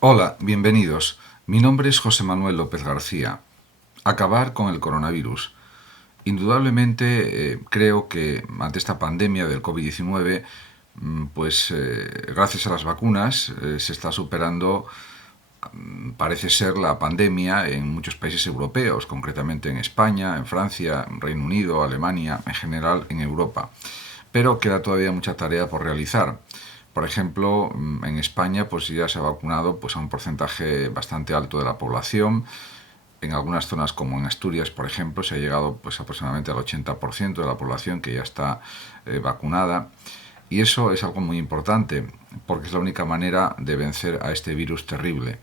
Hola, bienvenidos. Mi nombre es José Manuel López García. Acabar con el coronavirus. Indudablemente creo que ante esta pandemia del COVID-19, gracias a las vacunas se está superando, parece ser, la pandemia en muchos países europeos, concretamente en España, en Francia, en Reino Unido, Alemania, en general en Europa. Pero queda todavía mucha tarea por realizar. Por ejemplo, en España pues ya se ha vacunado a un porcentaje bastante alto de la población. En algunas zonas como en Asturias, por ejemplo, se ha llegado aproximadamente al 80% de la población que ya está vacunada. Y eso es algo muy importante porque es la única manera de vencer a este virus terrible.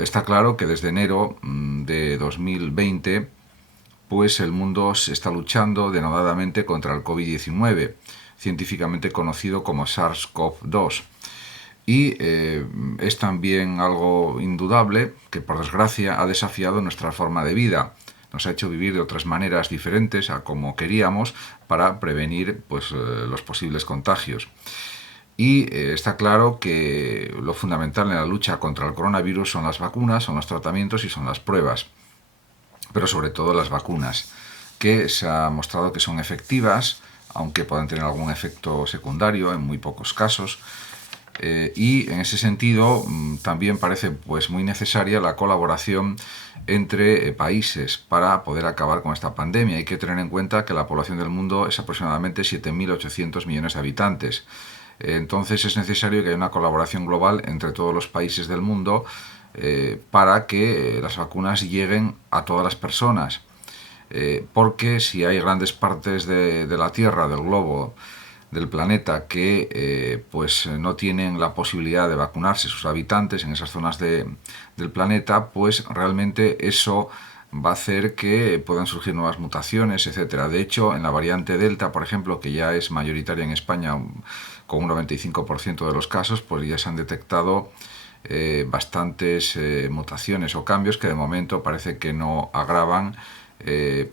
Está claro que desde enero de 2020 pues el mundo se está luchando denodadamente contra el COVID-19, científicamente conocido como SARS-CoV-2. Y es también algo indudable que, por desgracia, ha desafiado nuestra forma de vida. Nos ha hecho vivir de otras maneras diferentes a como queríamos para prevenir los posibles contagios. Y está claro que lo fundamental en la lucha contra el coronavirus son las vacunas, son los tratamientos y son las pruebas, pero sobre todo las vacunas, que se ha mostrado que son efectivas, aunque puedan tener algún efecto secundario en muy pocos casos. Y en ese sentido también parece muy necesaria la colaboración entre países para poder acabar con esta pandemia. Hay que tener en cuenta que la población del mundo es aproximadamente 7.800 millones de habitantes. Entonces es necesario que haya una colaboración global entre todos los países del mundo para que las vacunas lleguen a todas las personas. Porque si hay grandes partes de la Tierra, del globo, del planeta, que no tienen la posibilidad de vacunarse sus habitantes en esas zonas del planeta, pues realmente eso va a hacer que puedan surgir nuevas mutaciones, etcétera. De hecho, en la variante Delta, por ejemplo, que ya es mayoritaria en España con un 95% de los casos, pues ya se han detectado bastantes mutaciones o cambios que de momento parece que no agravan el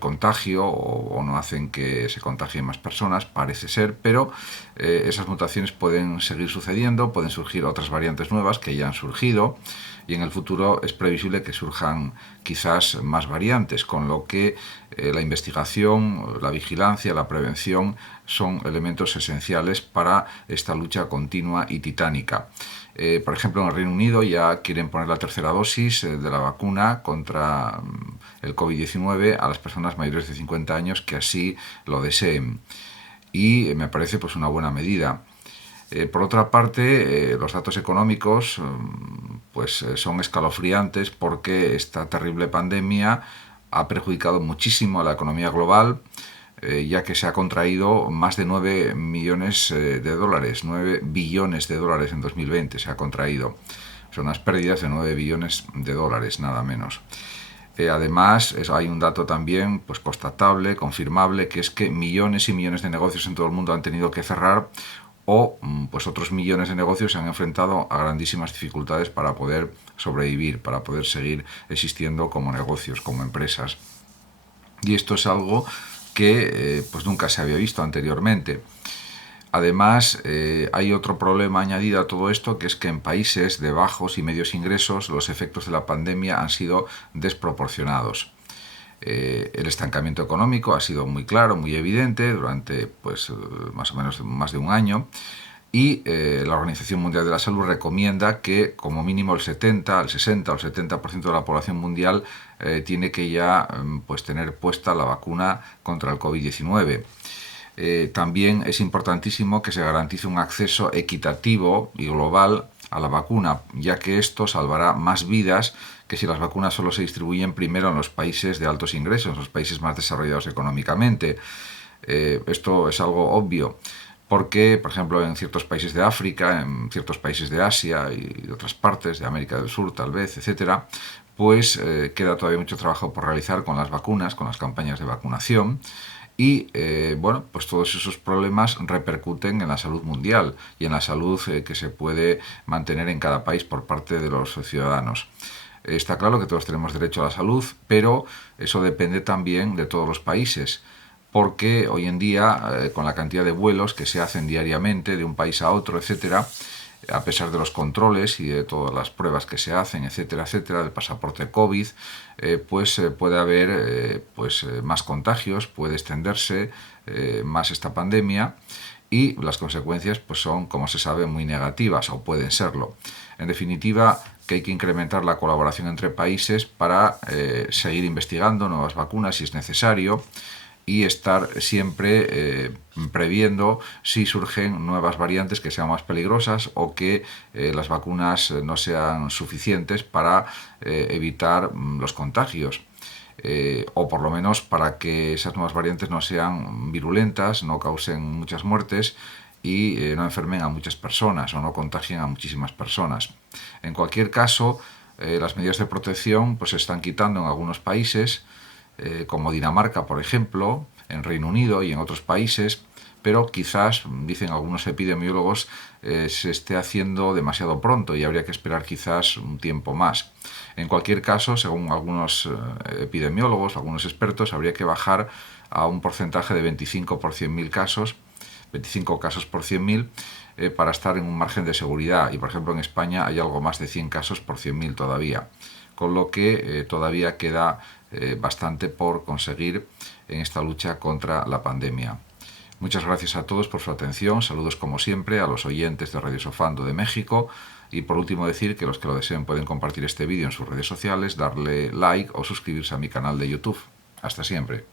contagio o no hacen que se contagien más personas, parece ser, pero esas mutaciones pueden seguir sucediendo, pueden surgir otras variantes nuevas que ya han surgido y en el futuro es previsible que surjan quizás más variantes, con lo que la investigación, la vigilancia, la prevención son elementos esenciales para esta lucha continua y titánica. Por ejemplo, en el Reino Unido ya quieren poner la tercera dosis de la vacuna contra el COVID-19 a las personas mayores de 50 años que así lo deseen. Y me parece una buena medida. Por otra parte, los datos económicos son escalofriantes porque esta terrible pandemia ha perjudicado muchísimo a la economía global, ya que se ha contraído más de 9 millones de dólares, 9 billones de dólares en 2020 se ha contraído. Son unas pérdidas de 9 billones de dólares, nada menos. Además, hay un dato también constatable, confirmable, que es que millones y millones de negocios en todo el mundo han tenido que cerrar o otros millones de negocios se han enfrentado a grandísimas dificultades para poder sobrevivir, para poder seguir existiendo como negocios, como empresas. Y esto es algo que nunca se había visto anteriormente. Además, hay otro problema añadido a todo esto, que es que en países de bajos y medios ingresos los efectos de la pandemia han sido desproporcionados. El estancamiento económico ha sido muy claro, muy evidente durante más o menos más de un año y la Organización Mundial de la Salud recomienda que como mínimo el 70, el 60 o el 70% de la población mundial tiene que ya tener puesta la vacuna contra el COVID-19. También es importantísimo que se garantice un acceso equitativo y global a la vacuna, ya que esto salvará más vidas que si las vacunas solo se distribuyen primero en los países de altos ingresos, los países más desarrollados económicamente. Esto es algo obvio, porque, por ejemplo, en ciertos países de África, en ciertos países de Asia y de otras partes, de América del Sur tal vez, etcétera, queda todavía mucho trabajo por realizar con las vacunas, con las campañas de vacunación. Y todos esos problemas repercuten en la salud mundial y en la salud que se puede mantener en cada país por parte de los ciudadanos. Está claro que todos tenemos derecho a la salud, pero eso depende también de todos los países, porque hoy en día, con la cantidad de vuelos que se hacen diariamente de un país a otro, etcétera, a pesar de los controles y de todas las pruebas que se hacen, etcétera, etcétera, del pasaporte COVID, pues puede haber más contagios, puede extenderse más esta pandemia, y las consecuencias pues son, como se sabe, muy negativas, o pueden serlo. En definitiva, que hay que incrementar la colaboración entre países para seguir investigando nuevas vacunas si es necesario, y estar siempre previendo si surgen nuevas variantes que sean más peligrosas, o que las vacunas no sean suficientes para evitar los contagios. O por lo menos para que esas nuevas variantes no sean virulentas, no causen muchas muertes y no enfermen a muchas personas o no contagien a muchísimas personas. En cualquier caso, las medidas de protección pues se están quitando en algunos países, como Dinamarca, por ejemplo, en Reino Unido y en otros países, pero quizás, dicen algunos epidemiólogos, se esté haciendo demasiado pronto y habría que esperar quizás un tiempo más. En cualquier caso, según algunos epidemiólogos, algunos expertos, habría que bajar a un porcentaje de 25 por 100.000 casos, 25 casos por 100.000, para estar en un margen de seguridad. Y por ejemplo en España hay algo más de 100 casos por 100.000 todavía, con lo que todavía queda bastante por conseguir en esta lucha contra la pandemia. Muchas gracias a todos por su atención, saludos como siempre a los oyentes de Radio Sofando de México, y por último decir que los que lo deseen pueden compartir este vídeo en sus redes sociales, darle like o suscribirse a mi canal de YouTube. Hasta siempre.